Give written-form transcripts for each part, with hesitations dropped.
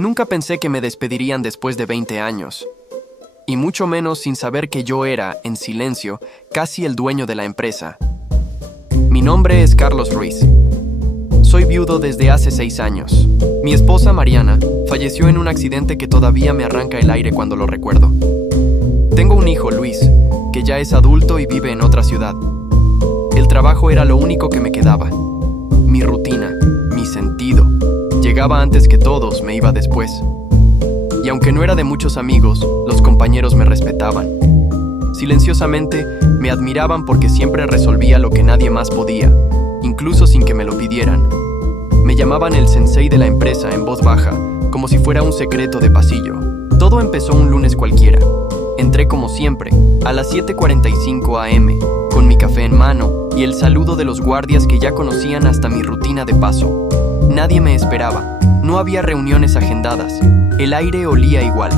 Nunca pensé que me despedirían después de 20 años. Y mucho menos sin saber que yo era, en silencio, casi el dueño de la empresa. Mi nombre es Carlos Ruiz. Soy viudo desde hace 6 años. Mi esposa, Mariana, falleció en un accidente que todavía me arranca el aire cuando lo recuerdo. Tengo un hijo, Luis, que ya es adulto y vive en otra ciudad. El trabajo era lo único que me quedaba. Mi rutina, mi sentido. Llegaba antes que todos, me iba después. Y aunque no era de muchos amigos, los compañeros me respetaban. Silenciosamente, me admiraban porque siempre resolvía lo que nadie más podía, incluso sin que me lo pidieran. Me llamaban el sensei de la empresa en voz baja, como si fuera un secreto de pasillo. Todo empezó un lunes cualquiera. Entré como siempre, a las 7:45 am, con mi café en mano y el saludo de los guardias que ya conocían hasta mi rutina de paso. Nadie me esperaba, no había reuniones agendadas, el aire olía igual.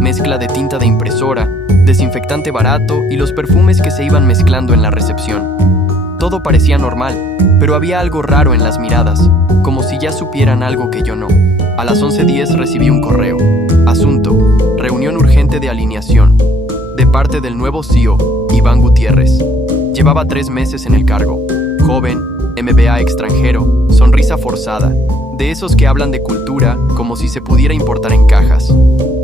Mezcla de tinta de impresora, desinfectante barato y los perfumes que se iban mezclando en la recepción. Todo parecía normal, pero había algo raro en las miradas, como si ya supieran algo que yo no. A las 11:10 recibí un correo. Asunto: reunión urgente de alineación. De parte del nuevo CEO, Iván Gutiérrez. Llevaba 3 meses en el cargo. Joven, MBA extranjero, sonrisa forzada. De esos que hablan de cultura como si se pudiera importar en cajas.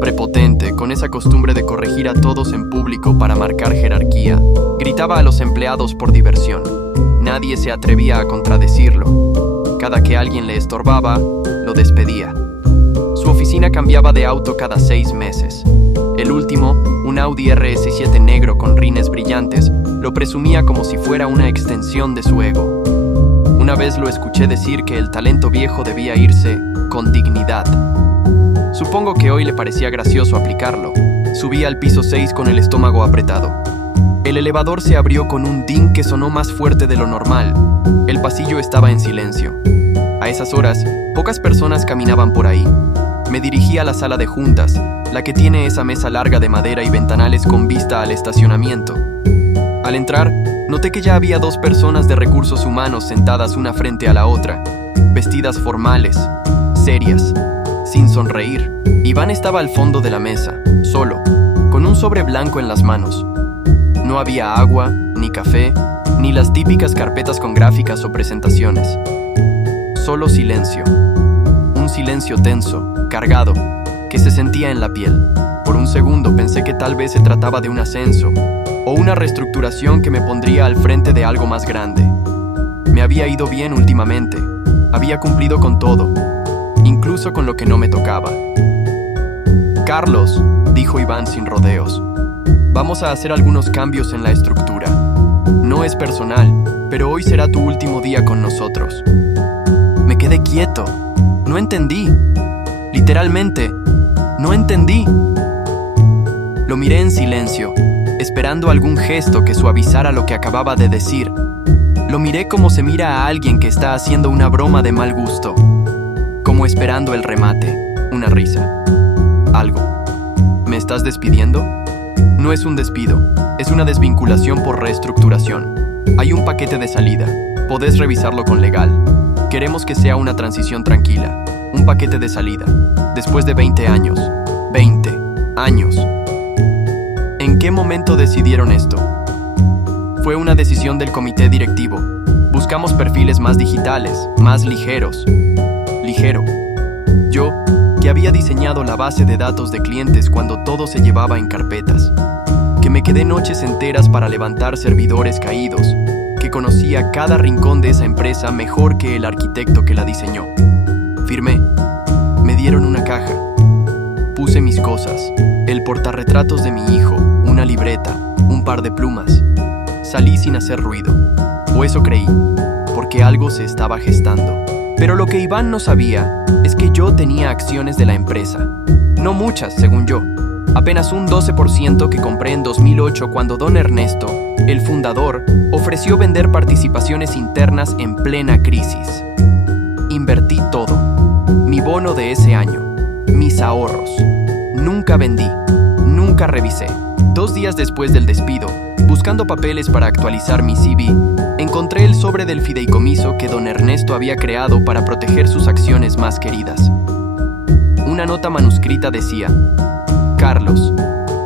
Prepotente, con esa costumbre de corregir a todos en público para marcar jerarquía. Gritaba a los empleados por diversión. Nadie se atrevía a contradecirlo. Cada que alguien le estorbaba, lo despedía. Su oficina cambiaba de auto cada 6 meses. El último, un Audi RS7 negro con rines brillantes, lo presumía como si fuera una extensión de su ego. Una vez lo escuché decir que el talento viejo debía irse con dignidad. Supongo que hoy le parecía gracioso aplicarlo. Subí al piso 6 con el estómago apretado. El elevador se abrió con un ding que sonó más fuerte de lo normal. El pasillo estaba en silencio. A esas horas, pocas personas caminaban por ahí. Me dirigí a la sala de juntas, la que tiene esa mesa larga de madera y ventanales con vista al estacionamiento. Al entrar, noté que ya había 2 personas de recursos humanos sentadas una frente a la otra, vestidas formales, serias, sin sonreír. Iván estaba al fondo de la mesa, solo, con un sobre blanco en las manos. No había agua, ni café, ni las típicas carpetas con gráficas o presentaciones. Solo silencio. Un silencio tenso, cargado, que se sentía en la piel. Por un segundo pensé que tal vez se trataba de un ascenso o una reestructuración que me pondría al frente de algo más grande. Me había ido bien últimamente. Había cumplido con todo, incluso con lo que no me tocaba. Carlos, dijo Iván sin rodeos, vamos a hacer algunos cambios en la estructura. No es personal, pero hoy será tu último día con nosotros. Me quedé quieto. No entendí. Literalmente, no entendí. Lo miré en silencio, esperando algún gesto que suavizara lo que acababa de decir. Lo miré como se mira a alguien que está haciendo una broma de mal gusto, como esperando el remate, una risa, algo. ¿Me estás despidiendo? No es un despido, es una desvinculación por reestructuración. Hay un paquete de salida, podés revisarlo con legal. Queremos que sea una transición tranquila, un paquete de salida, después de 20 años. 20 años. ¿En qué momento decidieron esto? Fue una decisión del comité directivo. Buscamos perfiles más digitales, más ligeros. Ligero. Yo, que había diseñado la base de datos de clientes cuando todo se llevaba en carpetas. Que me quedé noches enteras para levantar servidores caídos. Que conocía cada rincón de esa empresa mejor que el arquitecto que la diseñó. Firmé. Me dieron una caja. Puse mis cosas, el portarretratos de mi hijo, una libreta, un par de plumas. Salí sin hacer ruido, o eso creí, porque algo se estaba gestando. Pero lo que Iván no sabía es que yo tenía acciones de la empresa. No muchas, según yo. Apenas un 12% que compré en 2008 cuando don Ernesto, el fundador, ofreció vender participaciones internas en plena crisis. Invertí todo. Mi bono de ese año. Mis ahorros. Nunca vendí. Nunca revisé. 2 días después del despido, buscando papeles para actualizar mi CV, encontré el sobre del fideicomiso que don Ernesto había creado para proteger sus acciones más queridas. Una nota manuscrita decía: Carlos,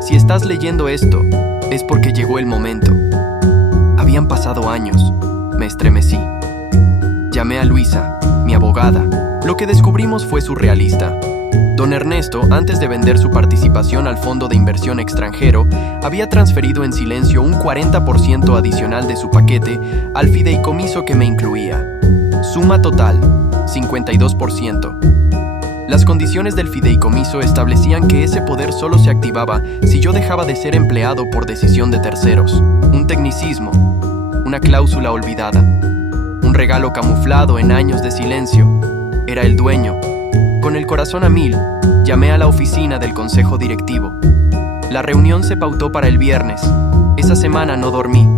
si estás leyendo esto, es porque llegó el momento. Habían pasado años. Me estremecí. Llamé a Luisa, mi abogada. Lo que descubrimos fue surrealista. Don Ernesto, antes de vender su participación al Fondo de Inversión Extranjero, había transferido en silencio un 40% adicional de su paquete al fideicomiso que me incluía. Suma total, 52%. Las condiciones del fideicomiso establecían que ese poder solo se activaba si yo dejaba de ser empleado por decisión de terceros. Un tecnicismo, una cláusula olvidada, un regalo camuflado en años de silencio. Era el dueño. Con el corazón a mil, llamé a la oficina del consejo directivo. La reunión se pautó para el viernes. Esa semana no dormí.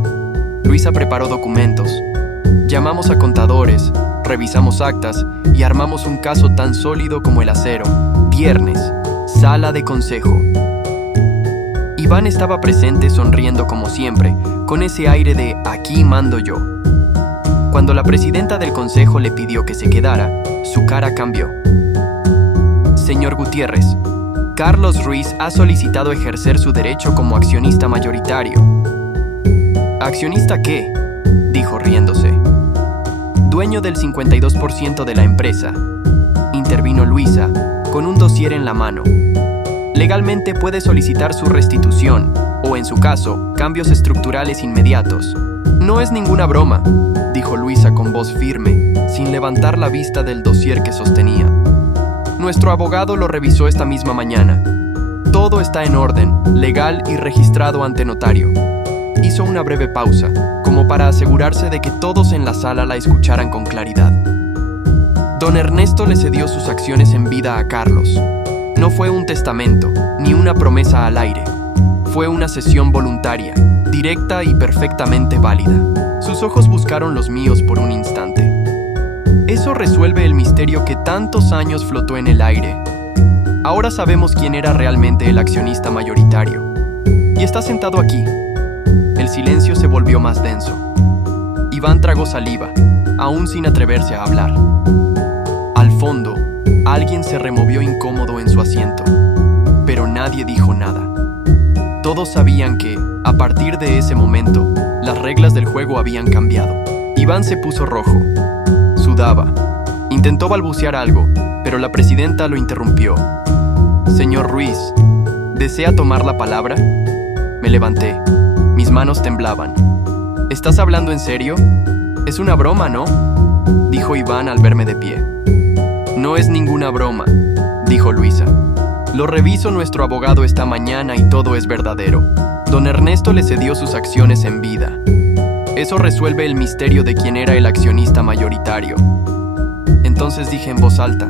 Luisa preparó documentos. Llamamos a contadores, revisamos actas y armamos un caso tan sólido como el acero. Viernes, sala de consejo. Iván estaba presente sonriendo como siempre, con ese aire de aquí mando yo. Cuando la presidenta del consejo le pidió que se quedara, su cara cambió. Señor Gutiérrez, Carlos Ruiz ha solicitado ejercer su derecho como accionista mayoritario. ¿Accionista qué?, dijo riéndose. Dueño del 52% de la empresa, intervino Luisa, con un dossier en la mano. Legalmente puede solicitar su restitución, o en su caso, cambios estructurales inmediatos. No es ninguna broma, dijo Luisa con voz firme, sin levantar la vista del dossier que sostenía. Nuestro abogado lo revisó esta misma mañana. Todo está en orden, legal y registrado ante notario. Hizo una breve pausa, como para asegurarse de que todos en la sala la escucharan con claridad. Don Ernesto le cedió sus acciones en vida a Carlos. No fue un testamento, ni una promesa al aire. Fue una cesión voluntaria, directa y perfectamente válida. Sus ojos buscaron los míos por un instante. Eso resuelve el misterio que tantos años flotó en el aire. Ahora sabemos quién era realmente el accionista mayoritario. Y está sentado aquí. El silencio se volvió más denso. Iván tragó saliva, aún sin atreverse a hablar. Al fondo, alguien se removió incómodo en su asiento, pero nadie dijo nada. Todos sabían que, a partir de ese momento, las reglas del juego habían cambiado. Iván se puso rojo. Sudaba. Intentó balbucear algo, pero la presidenta lo interrumpió. Señor Ruiz, ¿desea tomar la palabra? Me levanté. Mis manos temblaban. ¿Estás hablando en serio? Es una broma, ¿no?, dijo Iván al verme de pie. No es ninguna broma, dijo Luisa. Lo revisó nuestro abogado esta mañana y todo es verdadero. Don Ernesto le cedió sus acciones en vida. Eso resuelve el misterio de quién era el accionista mayoritario. Entonces dije en voz alta: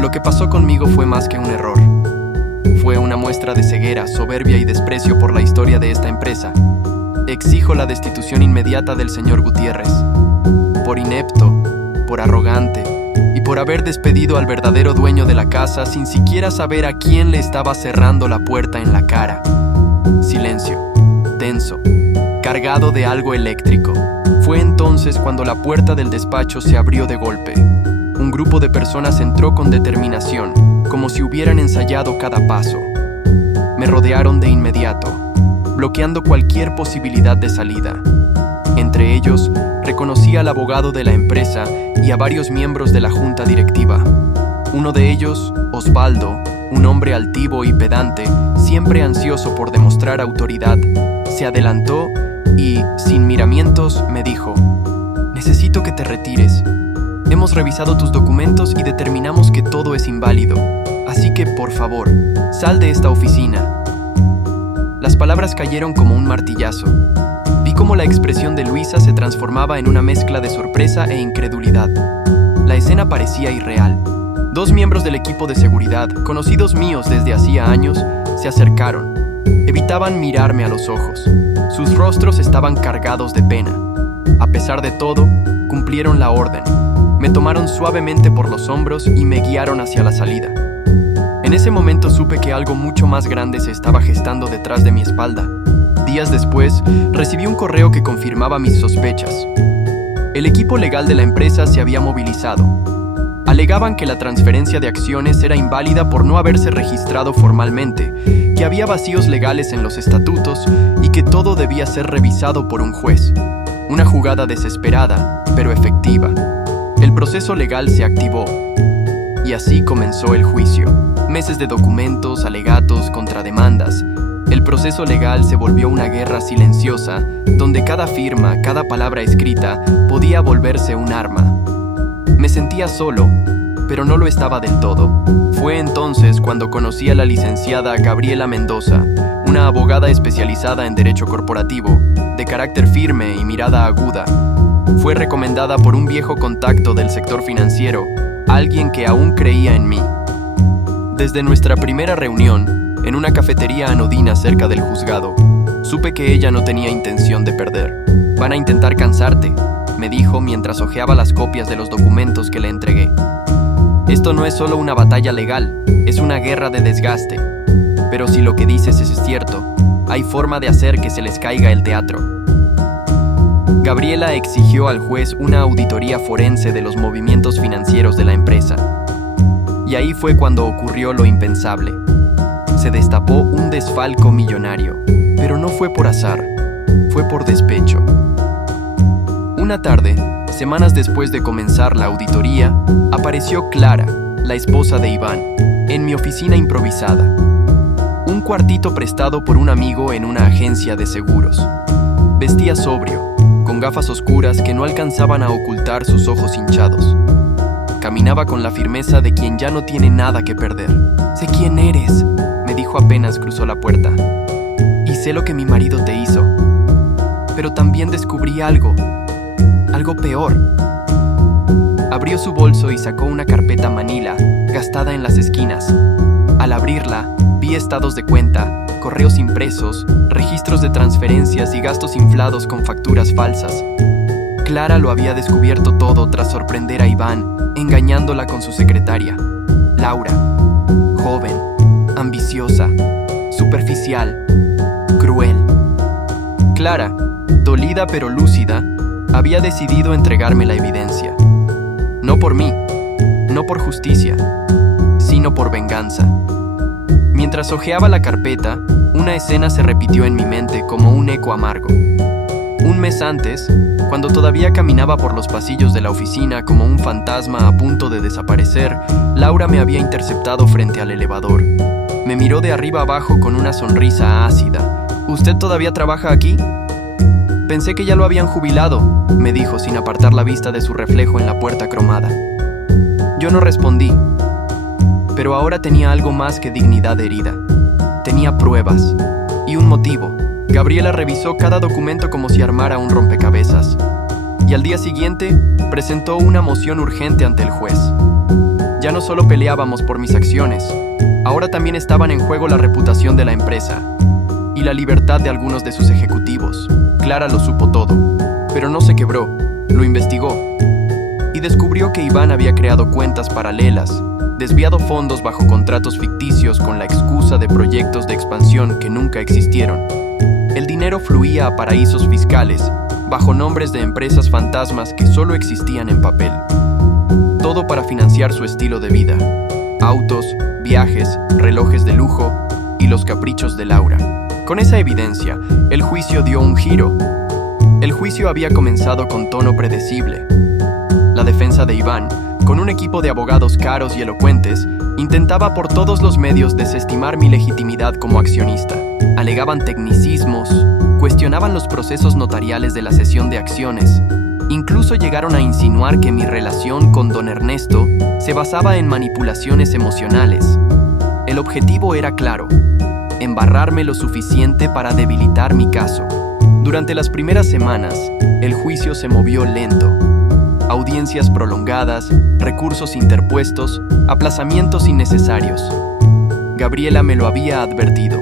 lo que pasó conmigo fue más que un error. Fue una muestra de ceguera, soberbia y desprecio por la historia de esta empresa. Exijo la destitución inmediata del señor Gutiérrez. Por inepto, por arrogante y por haber despedido al verdadero dueño de la casa sin siquiera saber a quién le estaba cerrando la puerta en la cara. Silencio, tenso, cargado de algo eléctrico. Fue entonces cuando la puerta del despacho se abrió de golpe. Un grupo de personas entró con determinación, como si hubieran ensayado cada paso. Me rodearon de inmediato, bloqueando cualquier posibilidad de salida. Entre ellos, reconocí al abogado de la empresa y a varios miembros de la junta directiva. Uno de ellos, Osvaldo, un hombre altivo y pedante, siempre ansioso por demostrar autoridad, se adelantó y, sin miramientos, me dijo: necesito que te retires. Hemos revisado tus documentos y determinamos que todo es inválido. Así que, por favor, sal de esta oficina. Las palabras cayeron como un martillazo. Vi cómo la expresión de Luisa se transformaba en una mezcla de sorpresa e incredulidad. La escena parecía irreal. Dos miembros del equipo de seguridad, conocidos míos desde hacía años, se acercaron. Evitaban mirarme a los ojos. Sus rostros estaban cargados de pena. A pesar de todo, cumplieron la orden. Me tomaron suavemente por los hombros y me guiaron hacia la salida. En ese momento supe que algo mucho más grande se estaba gestando detrás de mi espalda. Días después, recibí un correo que confirmaba mis sospechas. El equipo legal de la empresa se había movilizado. Al Alegaban que la transferencia de acciones era inválida por no haberse registrado formalmente, que había vacíos legales en los estatutos y que todo debía ser revisado por un juez. Una jugada desesperada, pero efectiva. El proceso legal se activó y así comenzó el juicio. Meses de documentos, alegatos, contrademandas. El proceso legal se volvió una guerra silenciosa, donde cada firma, cada palabra escrita, podía volverse un arma. Me sentía solo, pero no lo estaba del todo. Fue entonces cuando conocí a la licenciada Gabriela Mendoza, una abogada especializada en derecho corporativo, de carácter firme y mirada aguda. Fue recomendada por un viejo contacto del sector financiero, alguien que aún creía en mí. Desde nuestra primera reunión, en una cafetería anodina cerca del juzgado, supe que ella no tenía intención de perder. «Van a intentar cansarte», me dijo mientras hojeaba las copias de los documentos que le entregué. «Esto no es solo una batalla legal, es una guerra de desgaste. Pero si lo que dices es cierto, hay forma de hacer que se les caiga el teatro». Gabriela exigió al juez una auditoría forense de los movimientos financieros de la empresa. Y ahí fue cuando ocurrió lo impensable. Se destapó un desfalco millonario, pero no fue por azar, fue por despecho. Una tarde, semanas después de comenzar la auditoría, apareció Clara, la esposa de Iván, en mi oficina improvisada. Un cuartito prestado por un amigo en una agencia de seguros. Vestía sobrio, con gafas oscuras que no alcanzaban a ocultar sus ojos hinchados. Caminaba con la firmeza de quien ya no tiene nada que perder. «Sé quién eres», me dijo apenas cruzó la puerta. «Y sé lo que mi marido te hizo. Pero también descubrí algo peor». Abrió su bolso y sacó una carpeta manila, gastada en las esquinas. Al abrirla, vi estados de cuenta, correos impresos, registros de transferencias y gastos inflados con facturas falsas. Clara lo había descubierto todo tras sorprender a Iván, engañándola con su secretaria, Laura. Joven, ambiciosa, superficial, cruel. Clara, dolida pero lúcida, había decidido entregarme la evidencia. No por mí, no por justicia, sino por venganza. Mientras hojeaba la carpeta, una escena se repitió en mi mente como un eco amargo. Un mes antes, cuando todavía caminaba por los pasillos de la oficina como un fantasma a punto de desaparecer, Laura me había interceptado frente al elevador. Me miró de arriba abajo con una sonrisa ácida. «¿Usted todavía trabaja aquí?» «Pensé que ya lo habían jubilado», me dijo sin apartar la vista de su reflejo en la puerta cromada. Yo no respondí, pero ahora tenía algo más que dignidad herida. Tenía pruebas y un motivo. Gabriela revisó cada documento como si armara un rompecabezas. Y al día siguiente, presentó una moción urgente ante el juez. Ya no solo peleábamos por mis acciones, ahora también estaban en juego la reputación de la empresa y la libertad de algunos de sus ejecutivos. Clara lo supo todo, pero no se quebró, lo investigó y descubrió que Iván había creado cuentas paralelas, desviado fondos bajo contratos ficticios con la excusa de proyectos de expansión que nunca existieron. El dinero fluía a paraísos fiscales, bajo nombres de empresas fantasmas que solo existían en papel. Todo para financiar su estilo de vida: autos, viajes, relojes de lujo y los caprichos de Laura. Con esa evidencia, el juicio dio un giro. El juicio había comenzado con tono predecible. La defensa de Iván, con un equipo de abogados caros y elocuentes, intentaba por todos los medios desestimar mi legitimidad como accionista. Alegaban tecnicismos, cuestionaban los procesos notariales de la cesión de acciones. Incluso llegaron a insinuar que mi relación con don Ernesto se basaba en manipulaciones emocionales. El objetivo era claro: embarrarme lo suficiente para debilitar mi caso. Durante las primeras semanas, el juicio se movió lento. Audiencias prolongadas, recursos interpuestos, aplazamientos innecesarios. Gabriela me lo había advertido.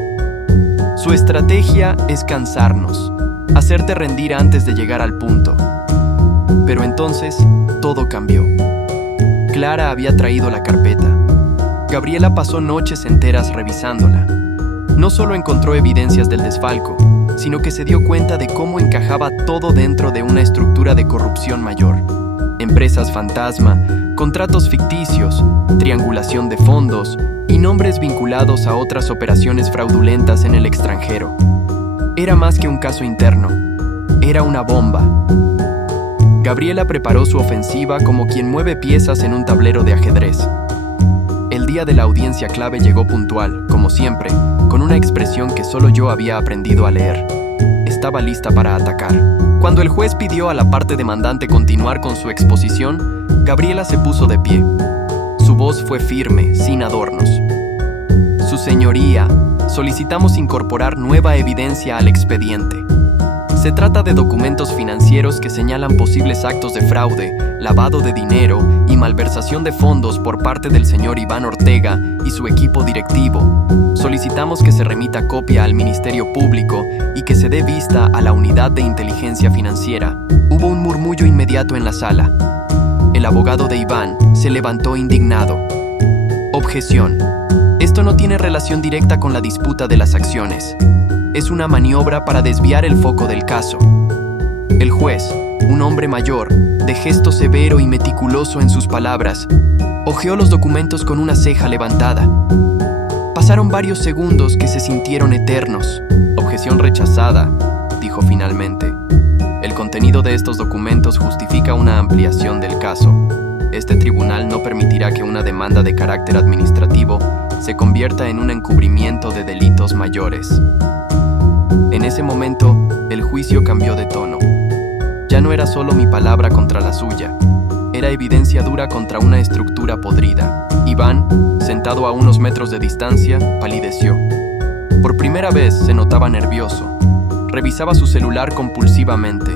Su estrategia es cansarnos, hacerte rendir antes de llegar al punto. Pero entonces, todo cambió. Clara había traído la carpeta. Gabriela pasó noches enteras revisándola. No solo encontró evidencias del desfalco, sino que se dio cuenta de cómo encajaba todo dentro de una estructura de corrupción mayor. empresas fantasma, contratos ficticios, triangulación de fondos y nombres vinculados a otras operaciones fraudulentas en el extranjero. Era más que un caso interno, era una bomba. Gabriela preparó su ofensiva como quien mueve piezas en un tablero de ajedrez. El día de la audiencia clave llegó puntual, como siempre, con una expresión que solo yo había aprendido a leer. Estaba lista para atacar. Cuando el juez pidió a la parte demandante continuar con su exposición, Gabriela se puso de pie. Su voz fue firme, sin adornos. Su señoría, solicitamos incorporar nueva evidencia al expediente. Se trata de documentos financieros que señalan posibles actos de fraude, lavado de dinero y malversación de fondos por parte del señor Iván Ortega y su equipo directivo. Solicitamos que se remita copia al Ministerio Público y que se dé vista a la Unidad de Inteligencia Financiera. Hubo un murmullo inmediato en la sala. El abogado de Iván se levantó indignado. Objeción. Esto no tiene relación directa con la disputa de las acciones. Es una maniobra para desviar el foco del caso. El juez, un hombre mayor, de gesto severo y meticuloso en sus palabras, hojeó los documentos con una ceja levantada. Pasaron varios segundos que se sintieron eternos. Objeción rechazada, dijo finalmente. El contenido de estos documentos justifica una ampliación del caso. Este tribunal no permitirá que una demanda de carácter administrativo se convierta en un encubrimiento de delitos mayores. En ese momento, el juicio cambió de tono. Ya no era solo mi palabra contra la suya, era evidencia dura contra una estructura podrida. Iván, sentado a unos metros de distancia, palideció. Por primera vez se notaba nervioso. Revisaba su celular compulsivamente.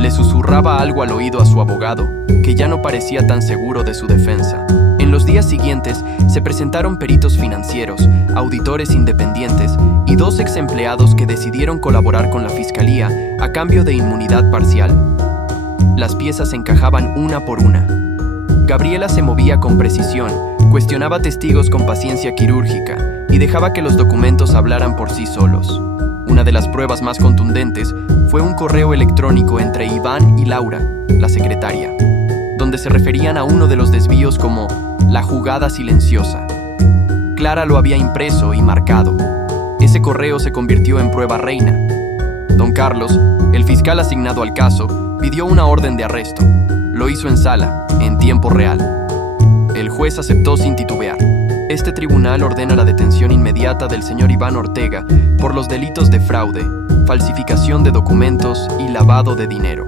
Le susurraba algo al oído a su abogado, que ya no parecía tan seguro de su defensa. En los días siguientes se presentaron peritos financieros, auditores independientes y 2 ex empleados que decidieron colaborar con la fiscalía a cambio de inmunidad parcial. Las piezas encajaban una por una. Gabriela se movía con precisión, cuestionaba testigos con paciencia quirúrgica y dejaba que los documentos hablaran por sí solos. Una de las pruebas más contundentes fue un correo electrónico entre Iván y Laura, la secretaria, donde se referían a uno de los desvíos como la jugada silenciosa. Clara lo había impreso y marcado. Ese correo se convirtió en prueba reina. Don Carlos, el fiscal asignado al caso, pidió una orden de arresto. Lo hizo en sala, en tiempo real. El juez aceptó sin titubear. Este tribunal ordena la detención inmediata del señor Iván Ortega por los delitos de fraude, falsificación de documentos y lavado de dinero.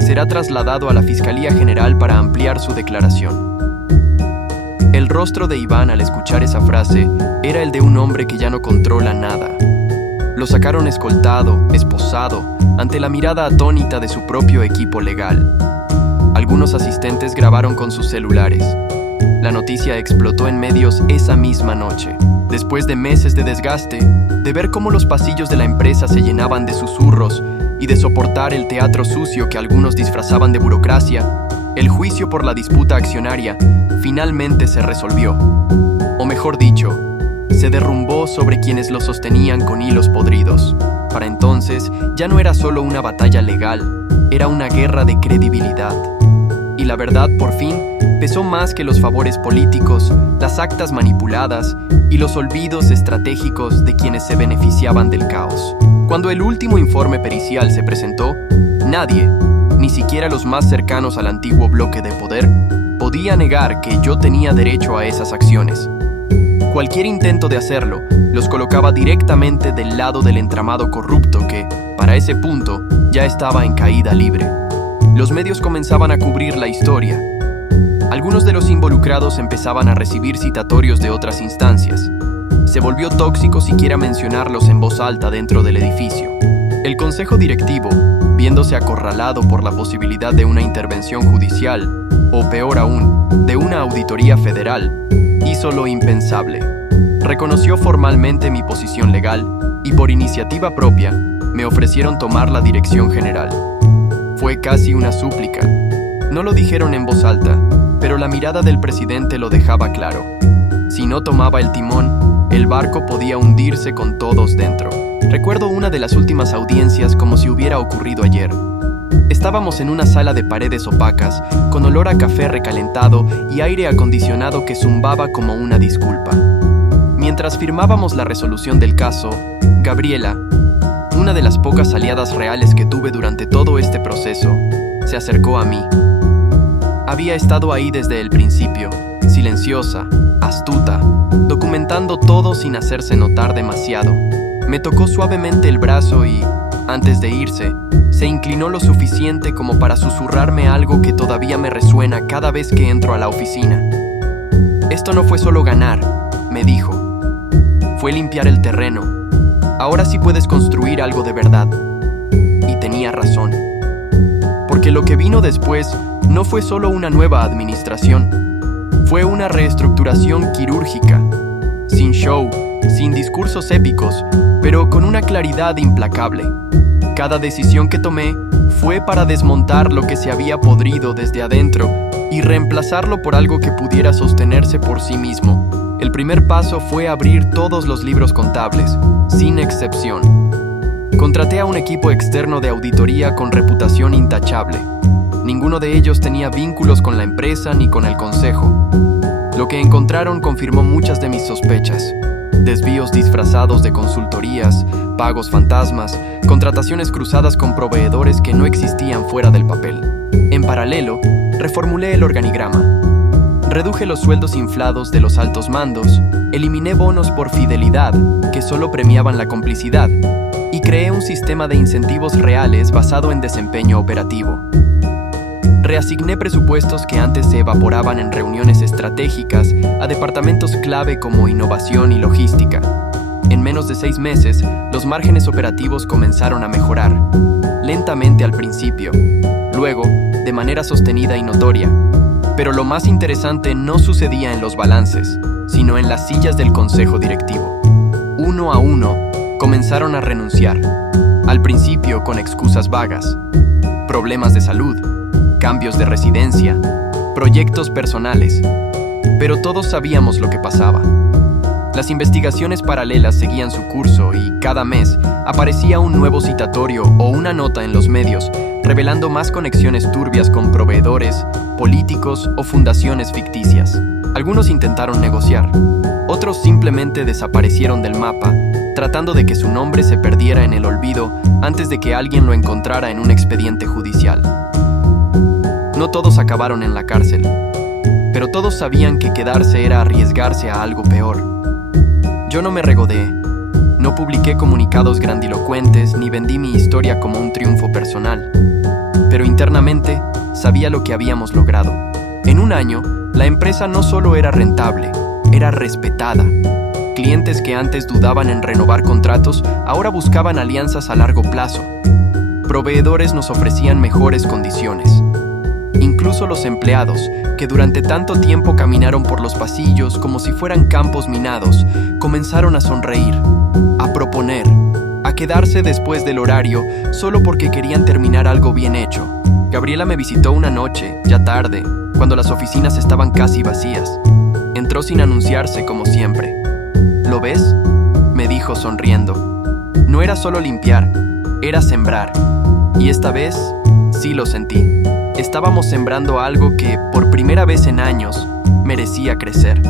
Será trasladado a la Fiscalía General para ampliar su declaración. El rostro de Iván al escuchar esa frase era el de un hombre que ya no controla nada. Lo sacaron escoltado, esposado, ante la mirada atónita de su propio equipo legal. Algunos asistentes grabaron con sus celulares. La noticia explotó en medios esa misma noche. Después de meses de desgaste, de ver cómo los pasillos de la empresa se llenaban de susurros y de soportar el teatro sucio que algunos disfrazaban de burocracia, el juicio por la disputa accionaria finalmente se resolvió. O mejor dicho, se derrumbó sobre quienes lo sostenían con hilos podridos. Para entonces, ya no era solo una batalla legal, era una guerra de credibilidad. Y la verdad, por fin, pesó más que los favores políticos, las actas manipuladas y los olvidos estratégicos de quienes se beneficiaban del caos. Cuando el último informe pericial se presentó, nadie, ni siquiera los más cercanos al antiguo bloque de poder, podía negar que yo tenía derecho a esas acciones. Cualquier intento de hacerlo los colocaba directamente del lado del entramado corrupto que, para ese punto, ya estaba en caída libre. Los medios comenzaban a cubrir la historia. Algunos de los involucrados empezaban a recibir citatorios de otras instancias. Se volvió tóxico siquiera mencionarlos en voz alta dentro del edificio. El consejo directivo, viéndose acorralado por la posibilidad de una intervención judicial, o peor aún, de una auditoría federal, hizo lo impensable. Reconoció formalmente mi posición legal y por iniciativa propia me ofrecieron tomar la dirección general. Fue casi una súplica. No lo dijeron en voz alta, pero la mirada del presidente lo dejaba claro. Si no tomaba el timón, el barco podía hundirse con todos dentro. Recuerdo una de las últimas audiencias como si hubiera ocurrido ayer. Estábamos en una sala de paredes opacas, con olor a café recalentado y aire acondicionado que zumbaba como una disculpa. Mientras firmábamos la resolución del caso, Gabriela, una de las pocas aliadas reales que tuve durante todo este proceso, se acercó a mí. Había estado ahí desde el principio, silenciosa, astuta, documentando todo sin hacerse notar demasiado. Me tocó suavemente el brazo y, antes de irse, se inclinó lo suficiente como para susurrarme algo que todavía me resuena cada vez que entro a la oficina. Esto no fue solo ganar, me dijo. Fue limpiar el terreno. Ahora sí puedes construir algo de verdad. Y tenía razón. Porque lo que vino después no fue solo una nueva administración. Fue una reestructuración quirúrgica. Sin show, sin discursos épicos, pero con una claridad implacable. Cada decisión que tomé fue para desmontar lo que se había podrido desde adentro y reemplazarlo por algo que pudiera sostenerse por sí mismo. El primer paso fue abrir todos los libros contables, sin excepción. Contraté a un equipo externo de auditoría con reputación intachable. Ninguno de ellos tenía vínculos con la empresa ni con el consejo. Lo que encontraron confirmó muchas de mis sospechas. Desvíos disfrazados de consultorías, pagos fantasmas, contrataciones cruzadas con proveedores que no existían fuera del papel. En paralelo, reformulé el organigrama. Reduje los sueldos inflados de los altos mandos, eliminé bonos por fidelidad, que solo premiaban la complicidad, y creé un sistema de incentivos reales basado en desempeño operativo. Reasigné presupuestos que antes se evaporaban en reuniones estratégicas a departamentos clave como innovación y logística. En menos de 6 meses, los márgenes operativos comenzaron a mejorar, lentamente al principio, luego, de manera sostenida y notoria. Pero lo más interesante no sucedía en los balances, sino en las sillas del consejo directivo. Uno a uno, comenzaron a renunciar, al principio con excusas vagas, problemas de salud, cambios de residencia, proyectos personales, pero todos sabíamos lo que pasaba. Las investigaciones paralelas seguían su curso y cada mes aparecía un nuevo citatorio o una nota en los medios revelando más conexiones turbias con proveedores, políticos o fundaciones ficticias. Algunos intentaron negociar, otros simplemente desaparecieron del mapa, tratando de que su nombre se perdiera en el olvido antes de que alguien lo encontrara en un expediente judicial. No todos acabaron en la cárcel, pero todos sabían que quedarse era arriesgarse a algo peor. Yo no me regodeé, no publiqué comunicados grandilocuentes ni vendí mi historia como un triunfo personal, pero internamente sabía lo que habíamos logrado. En un año, la empresa no solo era rentable, era respetada. Clientes que antes dudaban en renovar contratos, ahora buscaban alianzas a largo plazo. Proveedores nos ofrecían mejores condiciones. Incluso los empleados, que durante tanto tiempo caminaron por los pasillos como si fueran campos minados, comenzaron a sonreír, a proponer, a quedarse después del horario solo porque querían terminar algo bien hecho. Gabriela me visitó una noche, ya tarde, cuando las oficinas estaban casi vacías. Entró sin anunciarse como siempre. ¿Lo ves?, me dijo sonriendo. No era solo limpiar, era sembrar. Y esta vez, sí lo sentí. Estábamos sembrando algo que, por primera vez en años, merecía crecer.